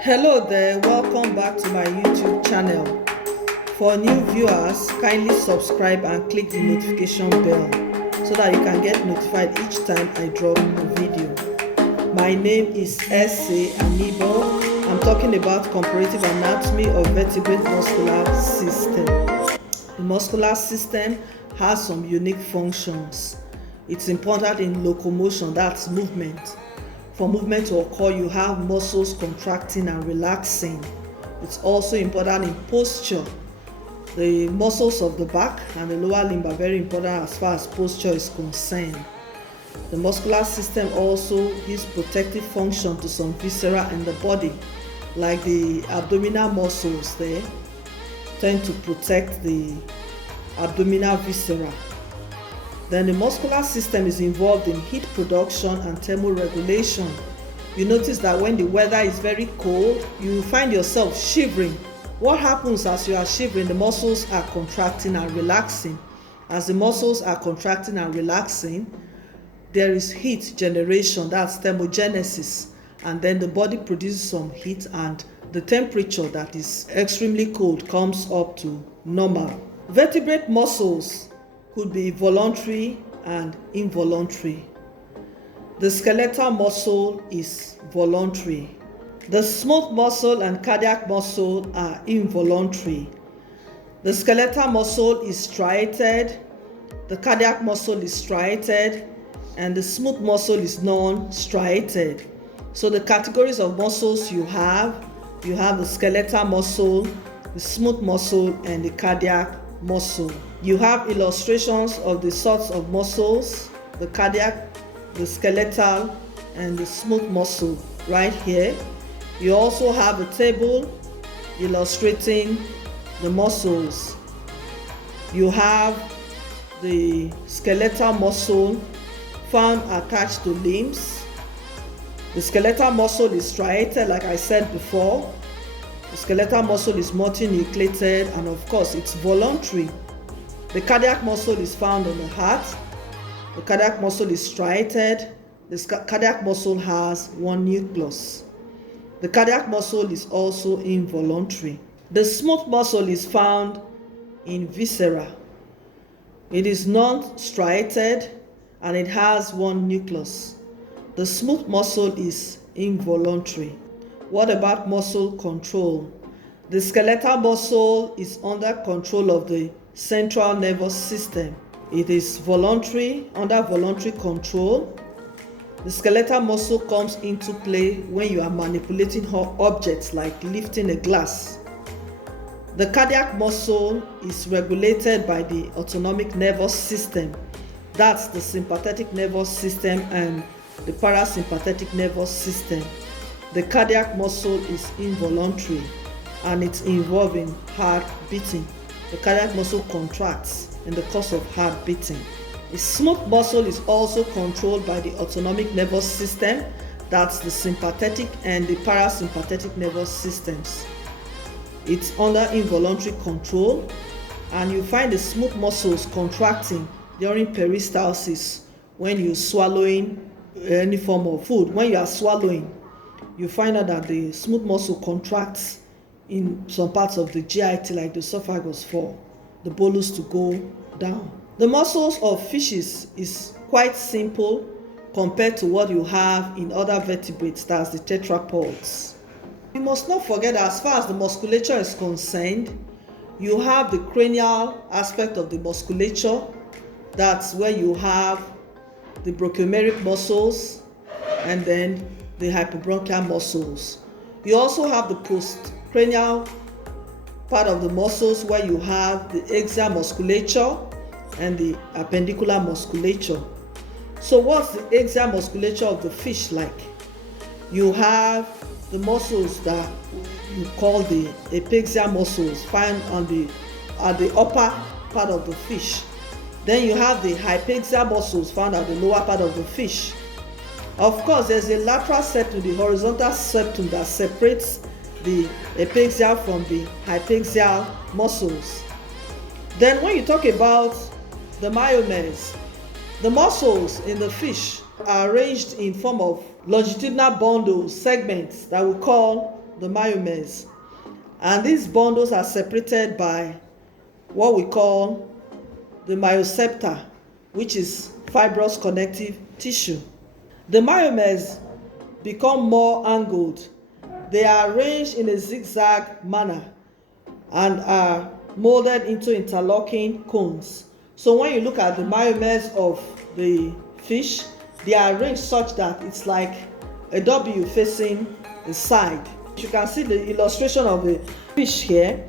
Hello there, welcome back to my YouTube channel. For new viewers, kindly subscribe and click the notification bell so that you can get notified each time I drop a video. My name is S.A. Anibo. I'm talking about comparative anatomy of vertebrate muscular system. The muscular system has some unique functions. It's important in locomotion, that's movement. For movement to occur, you have muscles contracting and relaxing. It's also important in posture. The muscles of the back and the lower limb are very important as far as posture is concerned. The muscular system also gives protective function to some viscera in the body, like the abdominal muscles there tend to protect the abdominal viscera. Then the muscular system is involved in heat production and thermoregulation. You notice that when the weather is very cold, you find yourself shivering. What happens as you are shivering? The muscles are contracting and relaxing. As the muscles are contracting and relaxing, there is heat generation, that's thermogenesis. And then the body produces some heat and the temperature that is extremely cold comes up to normal. Vertebrate muscles could be voluntary and involuntary. The skeletal muscle is voluntary. The smooth muscle and cardiac muscle are involuntary. The skeletal muscle is striated, the cardiac muscle is striated, and the smooth muscle is non-striated. So the categories of muscles you have the skeletal muscle, the smooth muscle, and the cardiac muscle. You have illustrations of the sorts of muscles, the cardiac, the skeletal, and the smooth muscle right here. You also have a table illustrating the muscles. You have the skeletal muscle found attached to limbs. The skeletal muscle is striated, like I said before. The skeletal muscle is multinucleated, and of course it's voluntary. The cardiac muscle is found in the heart. The cardiac muscle is striated. The cardiac muscle has one nucleus. The cardiac muscle is also involuntary. The smooth muscle is found in viscera. It is non-striated and it has one nucleus. The smooth muscle is involuntary. What about muscle control? The skeletal muscle is under control of the central nervous system. It is voluntary, under voluntary control. The skeletal muscle comes into play when you are manipulating objects like lifting a glass. The cardiac muscle is regulated by the autonomic nervous system. That's the sympathetic nervous system and the parasympathetic nervous system. The cardiac muscle is involuntary and it's involving heart beating. The cardiac muscle contracts in the course of heart beating. The smooth muscle is also controlled by the autonomic nervous system, that's the sympathetic and the parasympathetic nervous systems. It's under involuntary control, and you find the smooth muscles contracting during peristalsis when you're swallowing any form of food. When you are swallowing, you find out that the smooth muscle contracts in some parts of the GIT, like the esophagus, for the bolus to go down. The muscles of fishes is quite simple compared to what you have in other vertebrates, that's the tetrapods. You must not forget that as far as the musculature is concerned, you have the cranial aspect of the musculature. That's where you have the brachiometric muscles and then the hypobronchial muscles. You also have the postcranial part of the muscles where you have the axial musculature and the appendicular musculature. So what's the axial musculature of the fish like? You have the muscles that you call the apexial muscles found at the upper part of the fish. Then you have the hypaxial muscles found at the lower part of the fish. Of course, there's a lateral septum, the horizontal septum, that separates the apexial from the hypaxial muscles. Then when you talk about the myomeres, the muscles in the fish are arranged in form of longitudinal bundles, segments that we call the myomeres. And these bundles are separated by what we call the myocepta, which is fibrous connective tissue. The myomeres become more angled. They are arranged in a zigzag manner and are molded into interlocking cones. So when you look at the myomeres of the fish, they are arranged such that it's like a W facing the side. You can see the illustration of the fish here.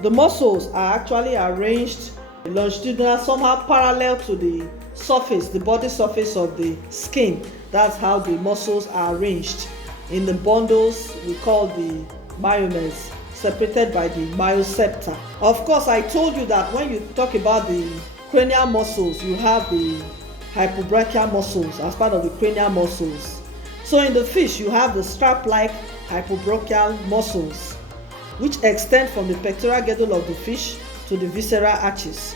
The muscles are actually arranged longitudinal, somehow parallel to the surface, the body surface of the skin. That's how the muscles are arranged in the bundles we call the myomeres, separated by the myocepta. Of course, I told you that when you talk about the cranial muscles, you have the hypobrachial muscles as part of the cranial muscles. So in the fish, you have the strap-like hypobrachial muscles, which extend from the pectoral girdle of the fish to the visceral arches.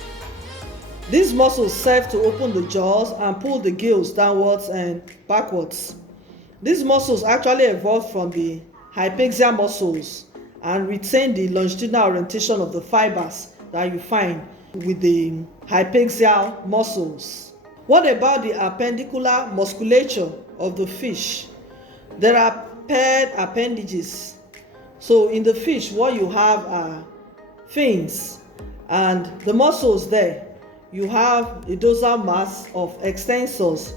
These muscles serve to open the jaws and pull the gills downwards and backwards. These muscles actually evolved from the hypaxia muscles and retain the longitudinal orientation of the fibers that you find with the hypaxial muscles. What about the appendicular musculature of the fish? There are paired appendages. So in the fish, what you have are fins, and the muscles there, you have a dorsal mass of extensors.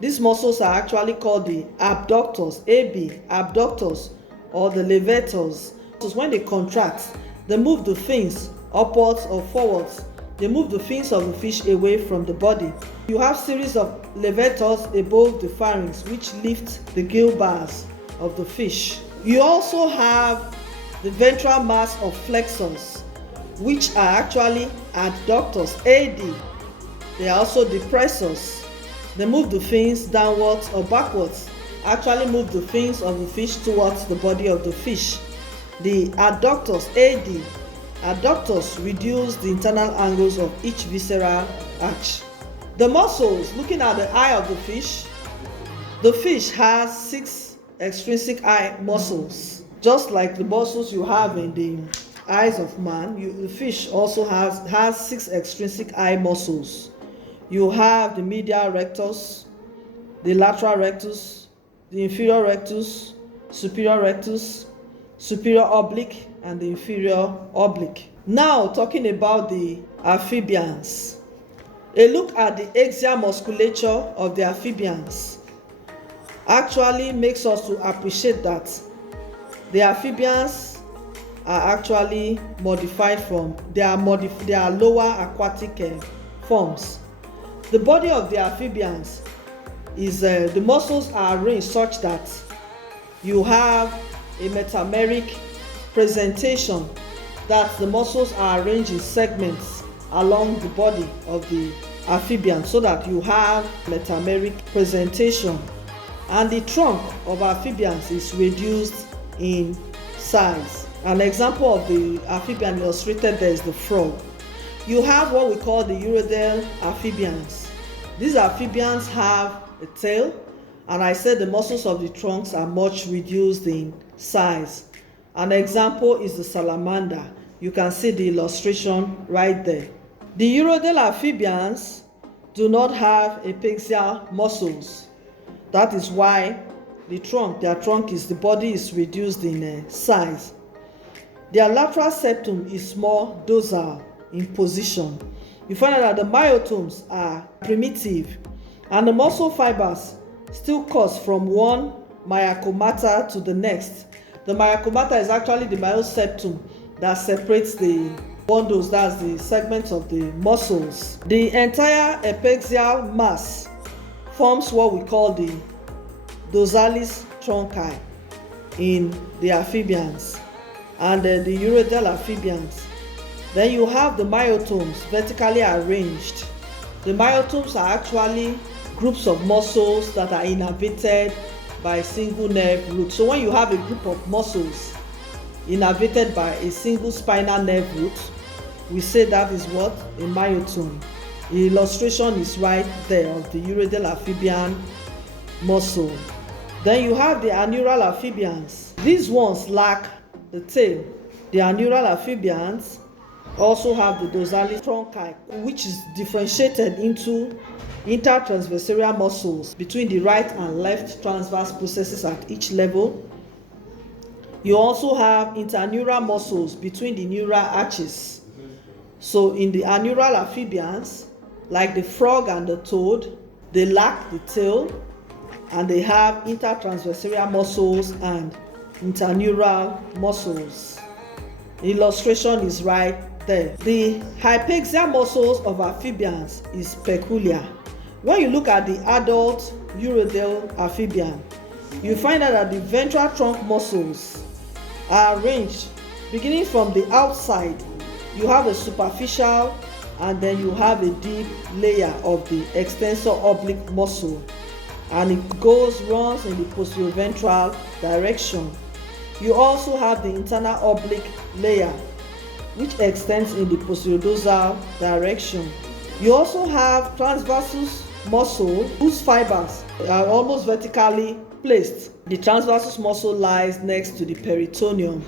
These muscles are actually called the abductors, AB, abductors, or the levators. So when they contract, they move the fins upwards or forwards. They move the fins of the fish away from the body. You have series of levators above the pharynx, which lift the gill bars of the fish. You also have the ventral mass of flexors, which are actually adductors, AD. They are also depressors. They move the fins downwards or backwards, actually move the fins of the fish towards the body of the fish. The adductors, AD, adductors reduce the internal angles of each visceral arch. The muscles, looking at the eye of the fish has 6 extrinsic eye muscles. Just like the muscles you have in the eyes of man, the fish also has 6 extrinsic eye muscles. You have the medial rectus, the lateral rectus, the inferior rectus, superior oblique, and the inferior oblique. Now talking about the amphibians. A look at the axial musculature of the amphibians actually makes us to appreciate that the amphibians are actually modified from their lower aquatic forms. The body of the amphibians is the muscles are arranged such that you have a metameric presentation, that the muscles are arranged in segments along the body of the amphibian, so that you have metameric presentation. And the trunk of amphibians is reduced in size. An example of the amphibian illustrated there is the frog. You have what we call the urodale amphibians. These amphibians have a tail, and I said the muscles of the trunks are much reduced in size. An example is the salamander. You can see the illustration right there. The urodale amphibians do not have apexial muscles. That is why their trunk is, the body is reduced in size. Their lateral septum is more dorsal in position. You find out that the myotomes are primitive, and the muscle fibers still cross from one myocomata to the next. The myocomata is actually the myoseptum that separates the bundles, that's the segments of the muscles. The entire apexial mass forms what we call the dorsalis trunci in the amphibians and the urodale amphibians. Then you have the myotomes vertically arranged. The myotomes are actually groups of muscles that are innervated by a single nerve root. So when you have a group of muscles innervated by a single spinal nerve root, we say that is what? A myotome. The illustration is right there of the urodale amphibian muscle. Then you have the annural amphibians. These ones lack the tail. The annular amphibians also have the dorsalis trunci, which is differentiated into intertransversarial muscles between the right and left transverse processes at each level. You also have interneural muscles between the neural arches. So in the annular amphibians, like the frog and the toad, they lack the tail and they have intertransversarial muscles and interneural muscles. The illustration is right there. The hypaxia muscles of amphibians is peculiar. When you look at the adult urodale amphibian, you find out that the ventral trunk muscles are arranged beginning from the outside. You have a superficial and then you have a deep layer of the extensor oblique muscle, and it runs in the posterior-ventral direction. You also have the internal oblique layer, which extends in the posterior-dorsal direction. You also have transversus muscle, whose fibers are almost vertically placed. The transversus muscle lies next to the peritoneum.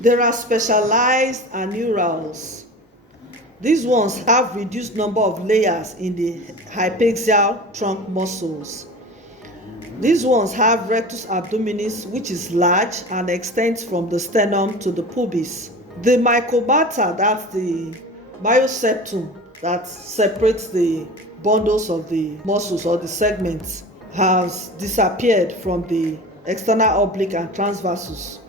There are specialized annulars. These ones have reduced number of layers in the hypaxial trunk muscles. These ones have rectus abdominis, which is large and extends from the sternum to the pubis. The mycobata, that's the myoseptum that separates the bundles of the muscles or the segments, has disappeared from the external oblique and transversus.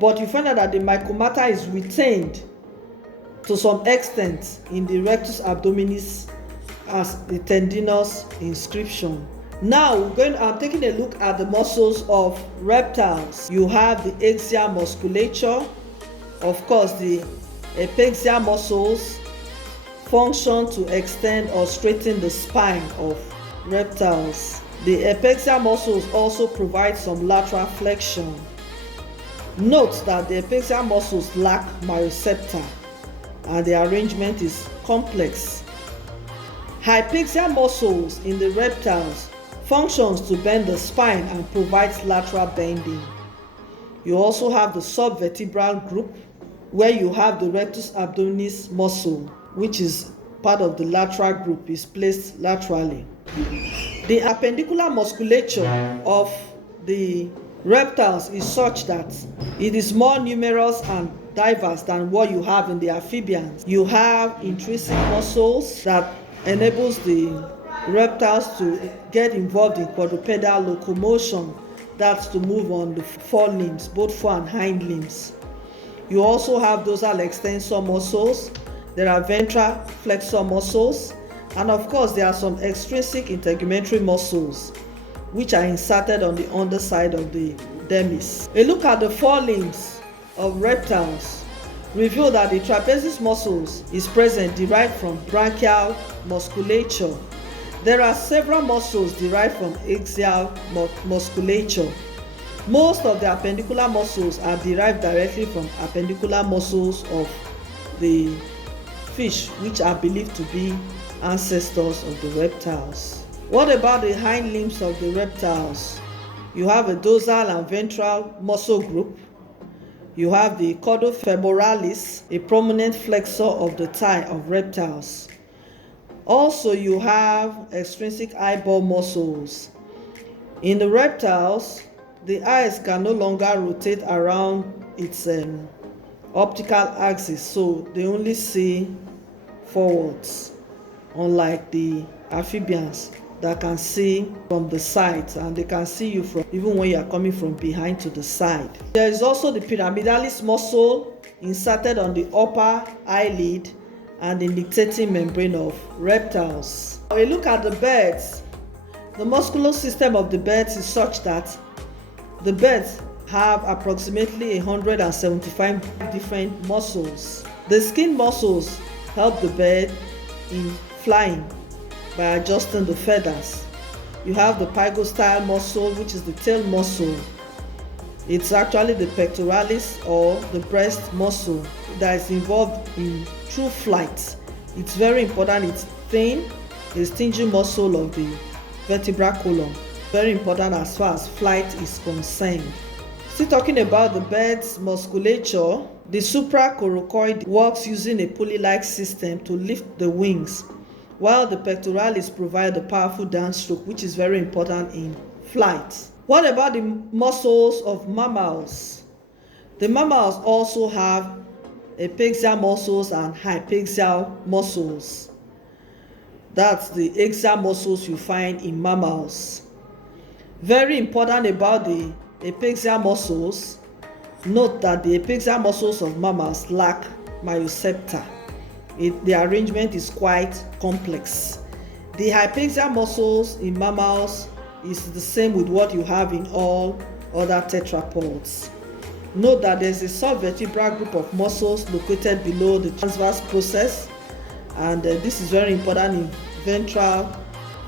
But you find out that the mycobata is retained to some extent in the rectus abdominis as the tendinous inscription. Now I'm taking a look at the muscles of reptiles. You have the axial musculature. Of course, the apexial muscles function to extend or straighten the spine of reptiles. The apexial muscles also provide some lateral flexion. Note that the apexial muscles lack myocepta and the arrangement is complex. Hypaxial muscles in the reptiles functions to bend the spine and provides lateral bending. You also have the subvertebral group, where you have the rectus abdominis muscle, which is part of the lateral group, is placed laterally. The appendicular musculature of the reptiles is such that it is more numerous and diverse than what you have in the amphibians. You have intrinsic muscles that enables the reptiles to get involved in quadrupedal locomotion, that's to move on the forelimbs, both fore and hind limbs. You also have dorsal extensor muscles, there are ventral flexor muscles, and of course there are some extrinsic integumentary muscles which are inserted on the underside of the dermis. A look at the forelimbs of reptiles reveal that the trapezius muscles is present derived from branchial musculature. There are several muscles derived from axial musculature. Most of the appendicular muscles are derived directly from appendicular muscles of the fish, which are believed to be ancestors of the reptiles. What about the hind limbs of the reptiles? You have a dorsal and ventral muscle group. You have the caudofemoralis, a prominent flexor of the thigh of reptiles. Also, you have extrinsic eyeball muscles. In the reptiles, the eyes can no longer rotate around its optical axis, so they only see forwards, unlike the amphibians that can see from the sides, and they can see you from even when you are coming from behind to the side. There is also the pyramidalis muscle inserted on the upper eyelid and the nictitating membrane of reptiles. When we look at the birds, the muscular system of the birds is such that the birds have approximately 175 different muscles. The skin muscles help the bird in flying by adjusting the feathers. You have the pygostyle muscle, which is the tail muscle. It's actually the pectoralis or the breast muscle that is involved in true flight. It's very important. It's thin, the stinging muscle of the vertebral column. Very important as far as flight is concerned. Still talking about the bird's musculature, the supracoracoid works using a pulley-like system to lift the wings, while the pectoralis provide a powerful downstroke, which is very important in flight. What about the muscles of mammals? The mammals also have apexial muscles and hypaxial muscles. That's the axial muscles you find in mammals. Very important about the apexial muscles, note that the apexial muscles of mammals lack myocepta. The arrangement is quite complex. The hypaxial muscles in mammals is the same with what you have in all other tetrapods. Note that there is a subvertebral group of muscles located below the transverse process, and this is very important in ventral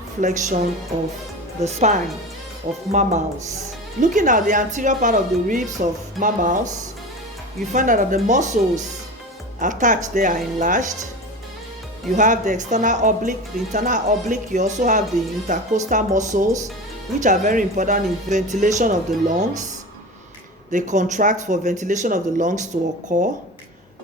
flexion of the spine of mammals. Looking at the anterior part of the ribs of mammals, you find out that the muscles attached there are enlarged. You have the external oblique, the internal oblique. You also have the intercostal muscles, which are very important in ventilation of the lungs. They contract for ventilation of the lungs to occur.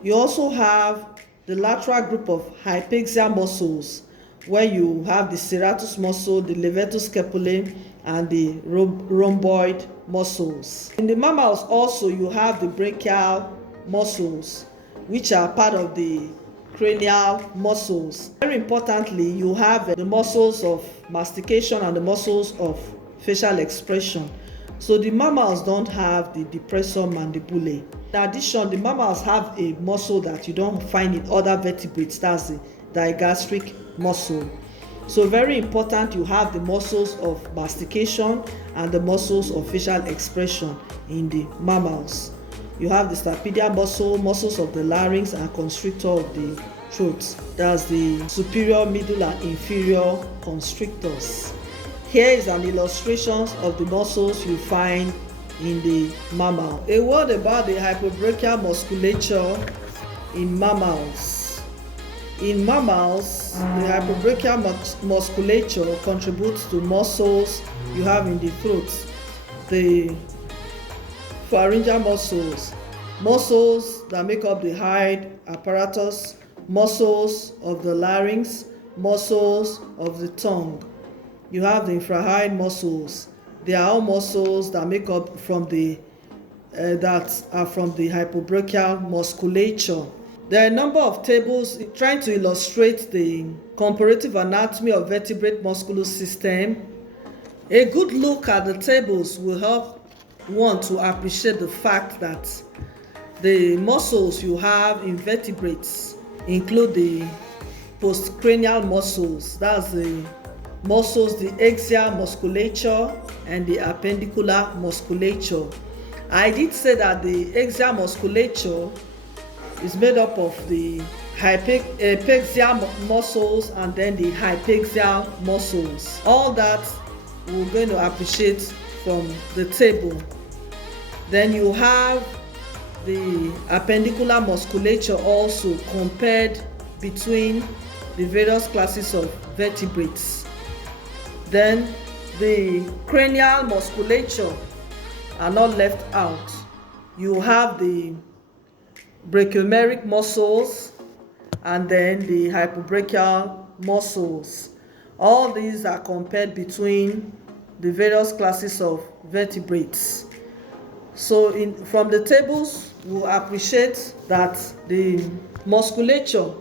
You also have the lateral group of hypaxial muscles, where you have the serratus muscle, the levator scapulae, and the rhomboid muscles. In the mammals also, you have the brachial muscles, which are part of the cranial muscles. Very importantly, you have the muscles of mastication and the muscles of facial expression. So the mammals don't have the depressor mandibulae. In addition, the mammals have a muscle that you don't find in other vertebrates, that's the digastric muscle. So very important, you have the muscles of mastication and the muscles of facial expression in the mammals. You have the stapedial muscle, muscles of the larynx and constrictor of the throat. That's the superior, middle and inferior constrictors. Here is an illustration of the muscles you find in the mammal. A word about the hypobrachial musculature in mammals. In mammals, the hypobrachial musculature contributes to muscles you have in the throat, the pharyngeal muscles, muscles that make up the hide apparatus, muscles of the larynx, muscles of the tongue. You have the infrahide muscles. They are all muscles that make up from the hypobrachial musculature. There are a number of tables trying to illustrate the comparative anatomy of vertebrate muscular system. A good look at the tables will help one to appreciate the fact that the muscles you have in vertebrates include the postcranial muscles, that's the muscles, the axial musculature and the appendicular musculature. I did say that the axial musculature is made up of the apexial muscles and then the hypaxial muscles. All that we're going to appreciate from the table. Then you have the appendicular musculature also compared between the various classes of vertebrates. Then the cranial musculature are not left out. You have the brachiomeric muscles and then the hypobrachial muscles. All these are compared between the various classes of vertebrates. So from the tables, we'll appreciate that the musculature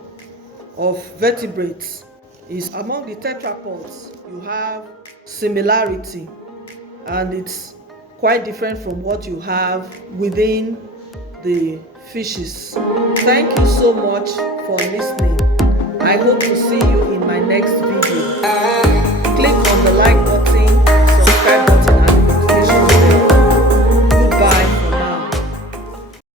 of vertebrates is among the tetrapods. You have similarity, and it's quite different from what you have within the fishes. Thank you so much for listening. I hope to see you in my next video.